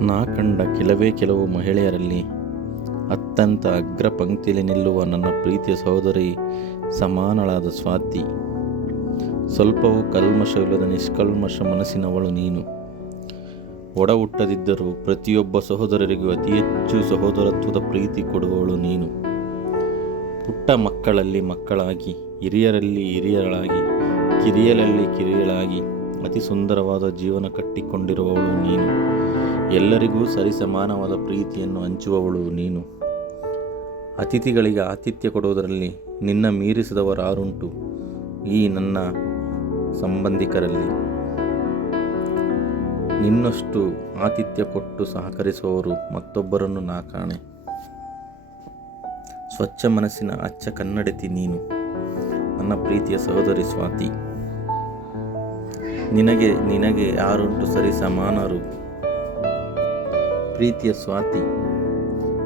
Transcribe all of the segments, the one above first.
ನಾ ಕಂಡ ಕೆಲವೇ ಕೆಲವು ಮಹಿಳೆಯರಲ್ಲಿ ಅತ್ಯಂತ ಅಗ್ರ ಪಂಕ್ತಿಯಲ್ಲಿ ನಿಲ್ಲುವ ನನ್ನ ಪ್ರೀತಿಯ ಸಹೋದರಿ ಸಮಾನಳಾದ ಸ್ವಾತಿ. ಸ್ವಲ್ಪವೂ ಕಲ್ಮಶವಿಲ್ಲದ ನಿಷ್ಕಲ್ಮಶ ಮನಸ್ಸಿನವಳು ನೀನು. ಒಡ ಹುಟ್ಟದಿದ್ದರೂ ಪ್ರತಿಯೊಬ್ಬ ಸಹೋದರರಿಗೂ ಅತಿ ಹೆಚ್ಚು ಸಹೋದರತ್ವದ ಪ್ರೀತಿ ಕೊಡುವವಳು ನೀನು. ಪುಟ್ಟ ಮಕ್ಕಳಲ್ಲಿ ಮಕ್ಕಳಾಗಿ, ಹಿರಿಯರಲ್ಲಿ ಹಿರಿಯರಾಗಿ ಕಿರಿಯರಲ್ಲಿ ಕಿರಿಯಳಾಗಿ ಅತಿ ಸುಂದರವಾದ ಜೀವನ ಕಟ್ಟಿಕೊಂಡಿರುವವಳು ನೀನು. ಎಲ್ಲರಿಗೂ ಸರಿಸಮಾನವಾದ ಪ್ರೀತಿಯನ್ನು ಹಂಚುವವಳು ನೀನು. ಅತಿಥಿಗಳಿಗೆ ಆತಿಥ್ಯ ಕೊಡುವುದರಲ್ಲಿ ನಿನ್ನ ಮೀರಿಸಿದವರಾರುಂಟು ಈ ನನ್ನ ಸಂಬಂಧಿಕರಲ್ಲಿ. ನಿನ್ನಷ್ಟು ಆತಿಥ್ಯ ಕೊಟ್ಟು ಸಹಕರಿಸುವವರು ಮತ್ತೊಬ್ಬರನ್ನು ನಾ ಕಾಣೆ. ಸ್ವಚ್ಛ ಮನಸ್ಸಿನ ಅಚ್ಚ ಕನ್ನಡತಿ ನೀನು. ನನ್ನ ಪ್ರೀತಿಯ ಸಹೋದರಿ ಸ್ವಾತಿ. ನಿನಗೆ ನಿನಗೆ ಯಾರುಂಟು ಸರಿ ಸಮಾನರು? ಪ್ರೀತಿಯ ಸ್ವಾತಿ,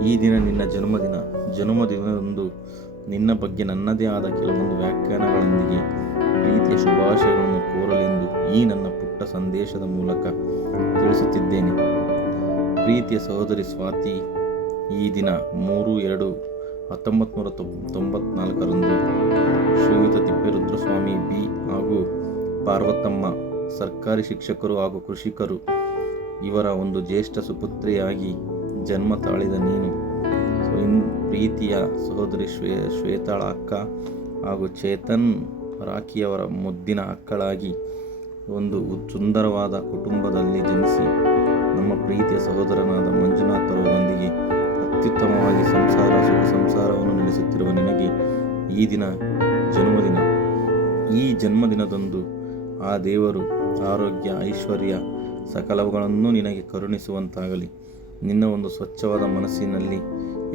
ಈ ದಿನ ನಿನ್ನ ಜನ್ಮದಿನ. ಜನ್ಮದಿನದಂದು ನಿನ್ನ ಬಗ್ಗೆ ನನ್ನದೇ ಆದ ಕೆಲವೊಂದು ವ್ಯಾಖ್ಯಾನಗಳೊಂದಿಗೆ ಪ್ರೀತಿಯ ಶುಭಾಶಯಗಳನ್ನು ಕೋರಲೆಂದು ಈ ನನ್ನ ಪುಟ್ಟ ಸಂದೇಶದ ಮೂಲಕ ತಿಳಿಸುತ್ತಿದ್ದೇನೆ. ಪ್ರೀತಿಯ ಸಹೋದರಿ ಸ್ವಾತಿ, ಈ ದಿನ ಮೂರು ಎರಡು ಹತ್ತೊಂಬತ್ತು ನೂರ ತೊಂಬತ್ನಾಲ್ಕರಂದು ಶ್ರೀಯುತ ತಿಪ್ಪೇರುದ್ರಸ್ವಾಮಿ ಬಿ ಹಾಗೂ ಪಾರ್ವತಮ್ಮ ಸರ್ಕಾರಿ ಶಿಕ್ಷಕರು ಹಾಗೂ ಕೃಷಿಕರು ಇವರ ಒಂದು ಜ್ಯೇಷ್ಠ ಸುಪುತ್ರಿಯಾಗಿ ಜನ್ಮ ತಾಳಿದ ನೀನು. ಸೊ ಪ್ರೀತಿಯ ಸಹೋದರಿ ಶ್ವೇ, ಶ್ವೇತಾಳ ಅಕ್ಕ ಹಾಗೂ ಚೇತನ್ ರಾಖಿಯವರ ಮುದ್ದಿನ ಅಕ್ಕಳಾಗಿ ಒಂದು ಸುಂದರವಾದ ಕುಟುಂಬದಲ್ಲಿ ಜನಿಸಿ ನಮ್ಮ ಪ್ರೀತಿಯ ಸಹೋದರನಾದ ಮಂಜುನಾಥ್ ಅವರೊಂದಿಗೆ ಅತ್ಯುತ್ತಮವಾಗಿ ಸಂಸಾರ, ಸುಖ ಸಂಸಾರವನ್ನು ನಡೆಸುತ್ತಿರುವ ನಿನಗೆ ಈ ದಿನ ಜನ್ಮದಿನ. ಈ ಜನ್ಮದಿನದಂದು ಆ ದೇವರು ಆರೋಗ್ಯ, ಐಶ್ವರ್ಯ ಸಕಲವುಗಳನ್ನು ನಿನಗೆ ಕರುಣಿಸುವಂತಾಗಲಿ. ನಿನ್ನ ಒಂದು ಸ್ವಚ್ಛವಾದ ಮನಸ್ಸಿನಲ್ಲಿ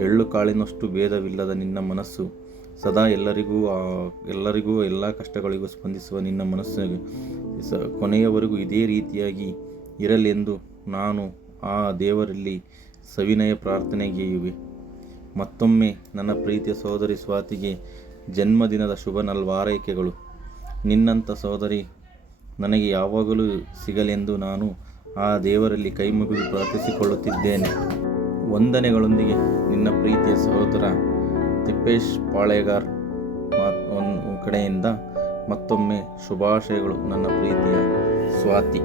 ಎಳ್ಳು ಕಾಳಿನಷ್ಟು ಭೇದವಿಲ್ಲದ ನಿನ್ನ ಮನಸ್ಸು ಸದಾ ಎಲ್ಲರಿಗೂ ಎಲ್ಲರಿಗೂ, ಎಲ್ಲ ಕಷ್ಟಗಳಿಗೂ ಸ್ಪಂದಿಸುವ ನಿನ್ನ ಮನಸ್ಸಿಗೆ ಸ, ಕೊನೆಯವರೆಗೂ ಇದೇ ರೀತಿಯಾಗಿ ಇರಲೆಂದು ನಾನು ಆ ದೇವರಲ್ಲಿ ಸವಿನಯ ಪ್ರಾರ್ಥನೆಗೆಯುವೆ ಮತ್ತೊಮ್ಮೆ ನನ್ನ ಪ್ರೀತಿಯ ಸಹೋದರಿ ಸ್ವಾತಿಗೆ ಜನ್ಮದಿನದ ಶುಭ ನಲ್ವಾರೈಕೆಗಳು. ನಿನ್ನಂಥ ಸಹೋದರಿ ನನಗೆ ಯಾವಾಗಲೂ ಸಿಗಲೆಂದು ನಾನು ಆ ದೇವರಲ್ಲಿ ಕೈಮುಗಿದು ಪ್ರಾರ್ಥಿಸಿಕೊಳ್ಳುತ್ತಿದ್ದೇನೆ. ವಂದನೆಗಳೊಂದಿಗೆ ನಿನ್ನ ಪ್ರೀತಿಯ ಸಹೋದರ ತಿಪ್ಪೇಶ್ ಪಾಳೆಗಾರ್ ಕಡೆಯಿಂದ ಮತ್ತೊಮ್ಮೆ ಶುಭಾಶಯಗಳು ನನ್ನ ಪ್ರೀತಿಯ ಸ್ವಾತಿ.